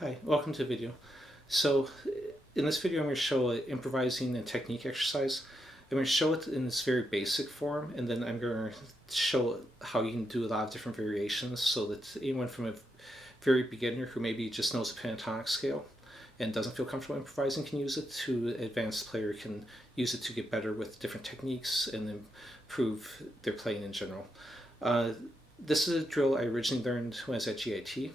Hi, welcome to the video. So in this video I'm going to show an improvising and technique exercise. I'm going to show it in its very basic form, and then I'm going to show how you can do a lot of different variations so that anyone from a very beginner who maybe just knows a pentatonic scale and doesn't feel comfortable improvising can use it, to an advanced player can use it to get better with different techniques and improve their playing in general. This is a drill I originally learned when I was at G.I.T.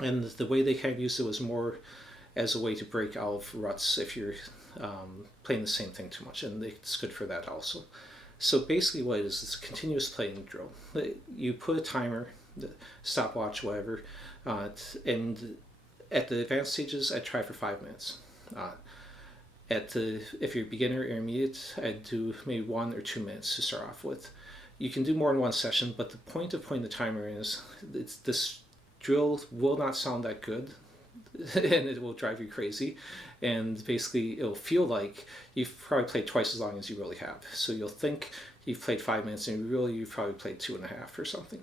And the way they kind of used it was more as a way to break out of ruts if you're playing the same thing too much, and it's good for that also. So basically what it is, it's a continuous playing drill. You put a timer, stopwatch, whatever, and at the advanced stages I try for 5 minutes. If you're beginner or intermediate, I'd do maybe 1 or 2 minutes to start off with. You can do more in one session, but the point of putting the timer in is this drill will not sound that good and it will drive you crazy, and basically it'll feel like you've probably played twice as long as you really have. So you'll think you've played 5 minutes and really you've probably played 2.5 or something.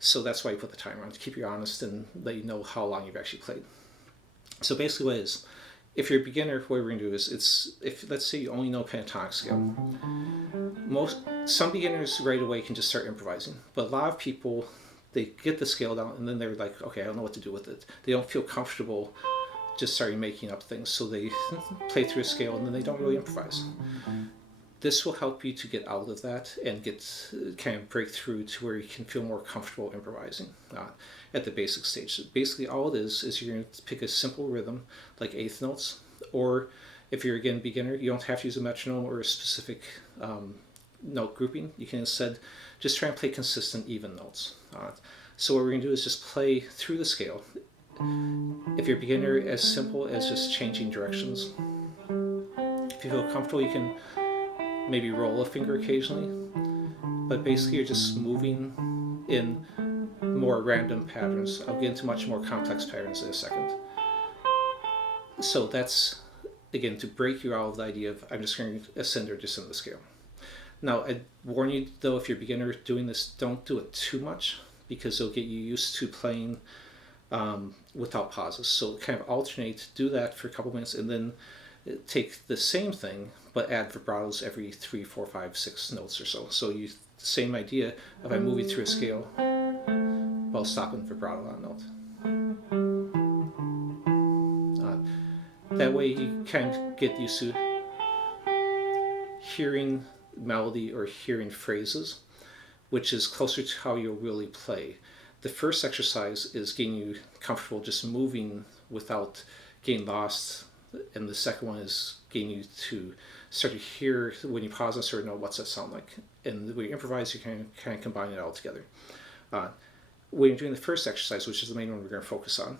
So that's why you put the timer on, to keep you honest and let you know how long you've actually played. So basically what it is, if you're a beginner, what we're going to do is, if let's say you only know pentatonic scale, some beginners right away can just start improvising, but a lot of people, they get the scale down and then they're like, okay, I don't know what to do with it. They don't feel comfortable just starting making up things, so they play through a scale and then they don't really improvise. This will help you to get out of that and kind of break through to where you can feel more comfortable improvising at the basic stage. So basically all it is you're going to pick a simple rhythm like eighth notes, or if you're again beginner, you don't have to use a metronome or a specific note grouping. You can instead just try and play consistent even notes. So what we're going to do is just play through the scale. If you're a beginner, as simple as just changing directions. If you feel comfortable, you can maybe roll a finger occasionally, but basically you're just moving in more random patterns. I'll get into much more complex patterns in a second. So that's, again, to break you out of the idea of I'm just going to ascend or descend the scale. Now, I warn you though, if you're a beginner doing this, don't do it too much, because it'll get you used to playing without pauses. So kind of alternate, do that for a couple minutes, and then take the same thing but add vibratos every 3, 4, 5, 6 notes or so. So you, same idea of I'm moving through a scale while stopping vibrato on a note. That way you kind of get used to hearing melody or hearing phrases, which is closer to how you'll really play. The first exercise is getting you comfortable just moving without getting lost, and the second one is getting you to start to hear when you pause and sort of know what's that sound like. And when you improvise, you can kind of combine it all together. When you're doing the first exercise, which is the main one we're going to focus on,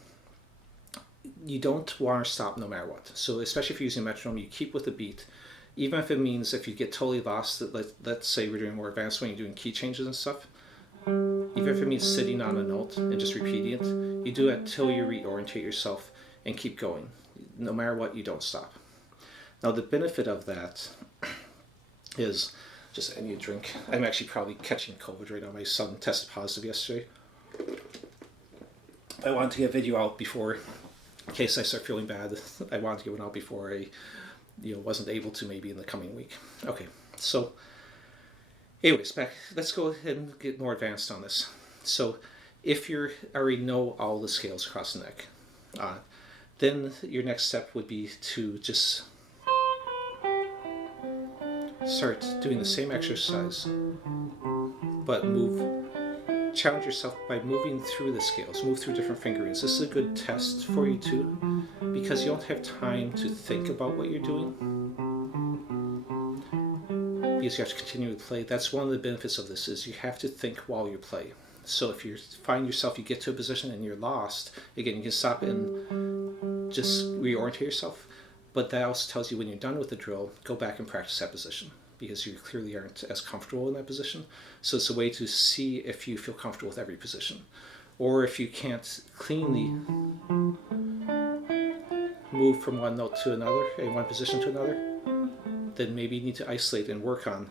you don't want to stop no matter what. So especially if you're using a metronome, you keep with the beat. Even if it means if you get totally lost, let's say we're doing more advanced when you're doing key changes and stuff, even if it means sitting on a note and just repeating it, you do it till you reorientate yourself and keep going. No matter what, you don't stop. Now the benefit of that is, just I need a drink. I'm actually probably catching COVID right now. My son tested positive yesterday. I wanted to get a video out before, in case I start feeling bad. I wanted to get one out before I wasn't able to, maybe in the coming week. Okay, so anyways, let's go ahead and get more advanced on this. So if you already know all the scales across the neck, then your next step would be to just start doing the same exercise, but challenge yourself by moving through the scales, move through different fingerings. This is a good test for you too, because you don't have time to think about what you're doing, because you have to continue to play. That's one of the benefits of this, is you have to think while you play. So if you find yourself, you get to a position and you're lost, again, you can stop and just reorient yourself. But that also tells you when you're done with the drill, go back and practice that position, because you clearly aren't as comfortable in that position. So it's a way to see if you feel comfortable with every position. Or if you can't cleanly move from one note to another, in one position to another, then maybe you need to isolate and work on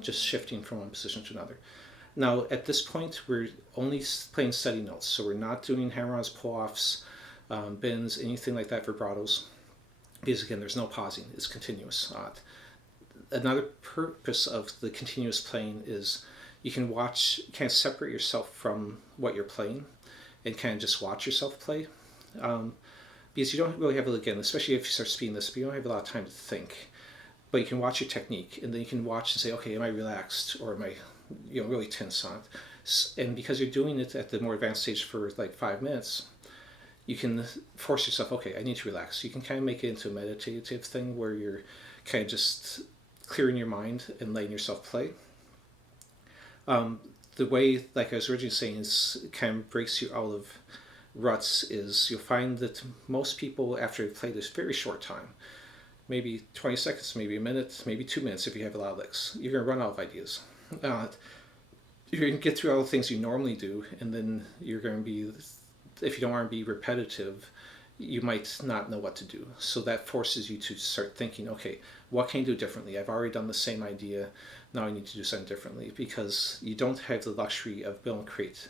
just shifting from one position to another. Now at this point we're only playing steady notes, so we're not doing hammer-ons, pull-offs, bends, anything like that, vibratos, because again there's no pausing, it's continuous. Another purpose of the continuous playing is you can watch, kind of separate yourself from what you're playing and kind of just watch yourself play. Because you don't really have, again, especially if you start speeding this, but you don't have a lot of time to think. But you can watch your technique, and then you can watch and say, okay, am I relaxed or am I, really tense on it? And because you're doing it at the more advanced stage for like 5 minutes, you can force yourself, okay, I need to relax. You can kind of make it into a meditative thing where you're kind of just clearing your mind and letting yourself play. The way, like I was originally saying, is kind of breaks you out of ruts is you'll find that most people, after they play this very short time, maybe 20 seconds, maybe a minute, maybe 2 minutes if you have a lot of licks, you're going to run out of ideas. You're going to get through all the things you normally do, and then you're going to be, if you don't want to be repetitive, you might not know what to do. So that forces you to start thinking, okay, what can I do differently? I've already done the same idea, now I need to do something differently, because you don't have the luxury of being able to create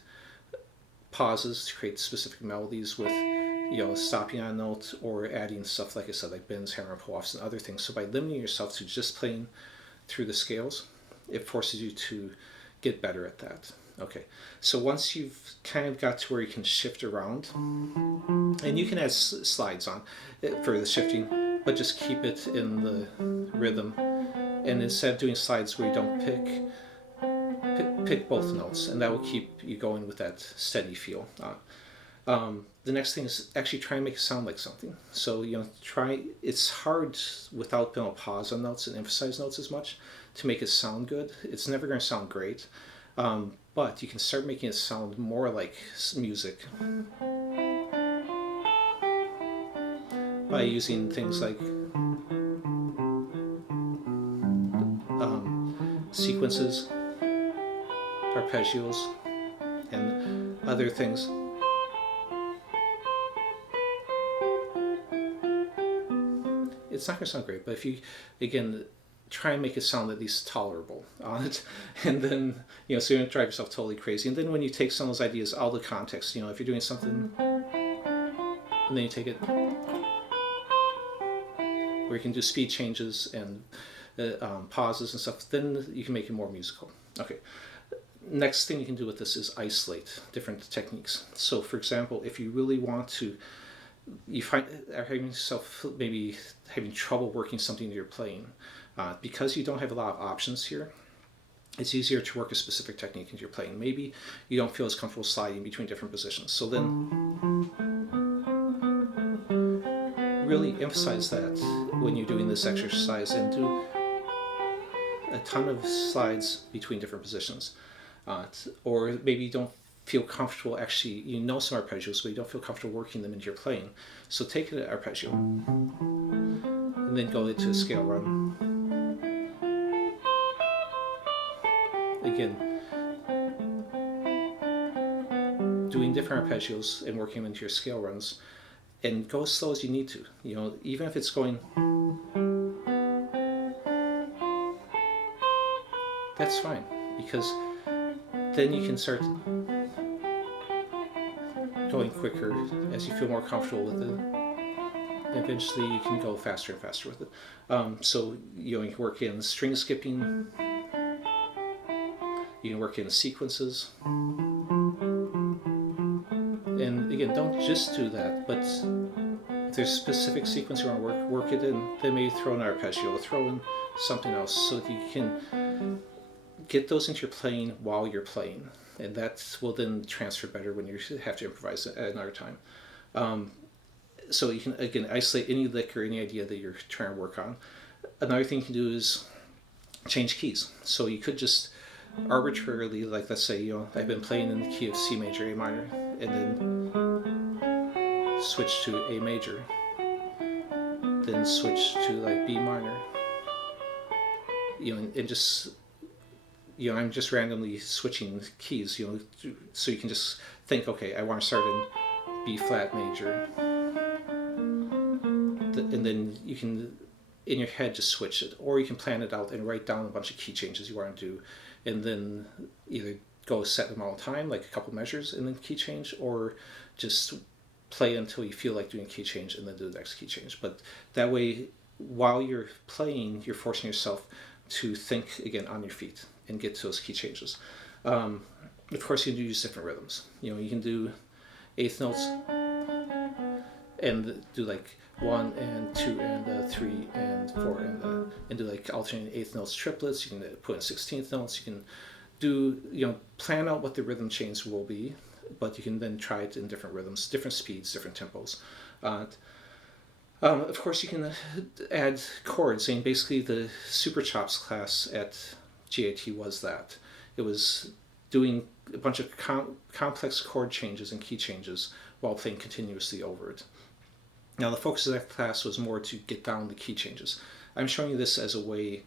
pauses to create specific melodies with, stopping on a note or adding stuff, like I said, like bends, hammer, pull-offs, and other things. So by limiting yourself to just playing through the scales, it forces you to get better at that. Okay, so once you've kind of got to where you can shift around, and you can add slides on for the shifting, but just keep it in the rhythm. And instead of doing slides where you don't pick both notes, and that will keep you going with that steady feel. The next thing is actually try and make it sound like something. So it's hard without being able to pause on notes and emphasize notes as much to make it sound good. It's never going to sound great, but you can start making it sound more like music by using things like sequences, arpeggios, and other things. It's not going to sound great, but if you, again, try and make it sound at least tolerable on it, and then, so you don't drive yourself totally crazy. And then when you take some of those ideas out of the context, if you're doing something, and then you take it, where you can do speed changes and pauses and stuff, then you can make it more musical. Okay. Next thing you can do with this is isolate different techniques. So for example, if you really want to, you find yourself maybe having trouble working something that you're playing, because you don't have a lot of options here, it's easier to work a specific technique into your playing. Maybe you don't feel as comfortable sliding between different positions. So then really emphasize that when you're doing this exercise, and do a ton of slides between different positions. Or maybe you don't feel comfortable, actually, some arpeggios, but you don't feel comfortable working them into your playing. So take an arpeggio and then go into a scale run. Again, doing different arpeggios and working them into your scale runs, and go as slow as you need to. Even if it's going, that's fine, because then you can start going quicker as you feel more comfortable with it. Eventually you can go faster and faster with it. So you can work in string skipping, you can work in sequences, and again, don't just do that, but if there's a specific sequence you want to work it in, then maybe throw an arpeggio, throw in something else, so that you can get those into your playing while you're playing, and that will then transfer better when you have to improvise at another time. So you can, again, isolate any lick or any idea that you're trying to work on. Another thing you can do is change keys. So you could just arbitrarily, like let's say, I've been playing in the key of C major, A minor, and then switch to A major, then switch to like B minor, and just, I'm just randomly switching keys, so you can just think, okay, I want to start in B flat major, and then you can, in your head, just switch it, or you can plan it out and write down a bunch of key changes you want to do, and then either go set them all the time, like a couple measures and then key change, or just play until you feel like doing a key change and then do the next key change. But that way, while you're playing, you're forcing yourself to think again on your feet and get to those key changes. Of course, you can use different rhythms. You can do eighth notes and do like 1 and 2 and 3 and 4 and do like alternating eighth notes, triplets. You can put in 16th notes. You can do, plan out what the rhythm change will be, but you can then try it in different rhythms, different speeds, different tempos. Of course, you can add chords. And basically, the Super Chops class at G.I.T was that. It was doing a bunch of complex chord changes and key changes while playing continuously over it. Now, the focus of that class was more to get down the key changes. I'm showing you this as a way,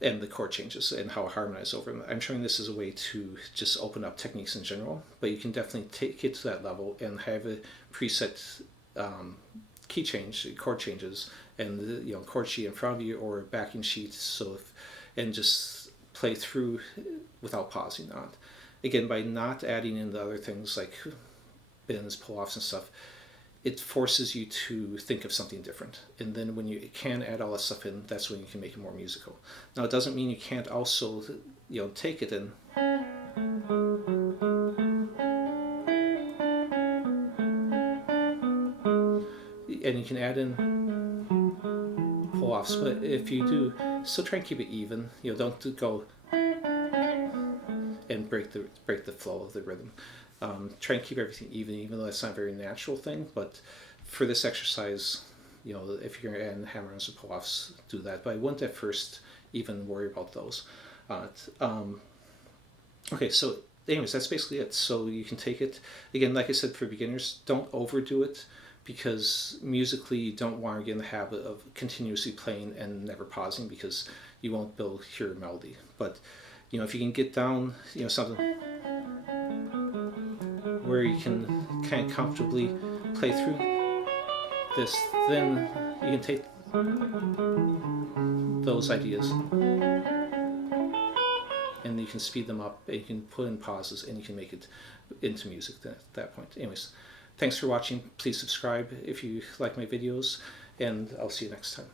and the chord changes and how I harmonize over them. I'm showing this as a way to just open up techniques in general, but you can definitely take it to that level and have a preset key change, chord changes, and the chord sheet in front of you or backing sheet, and just play through without pausing on it. Again, by not adding in the other things like bends, pull-offs, and stuff, it forces you to think of something different. And then when you can add all that stuff in, that's when you can make it more musical. Now, it doesn't mean you can't also, take it and you can add in pull-offs, but if you do, still try and keep it even. Don't go and break the flow of the rhythm. Try and keep everything even though that's not a very natural thing. But for this exercise, if you're going to add hammer-ons or pull-offs, do that. But I wouldn't at first even worry about those. Okay, so anyways, that's basically it. So you can take it, again, like I said, for beginners, don't overdo it, because musically you don't want to get in the habit of continuously playing and never pausing, because you won't hear a melody. But if you can get down, something where you can kind of comfortably play through this, then you can take those ideas and you can speed them up, and you can put in pauses, and you can make it into music at that point. Anyways, thanks for watching. Please subscribe if you like my videos, and I'll see you next time.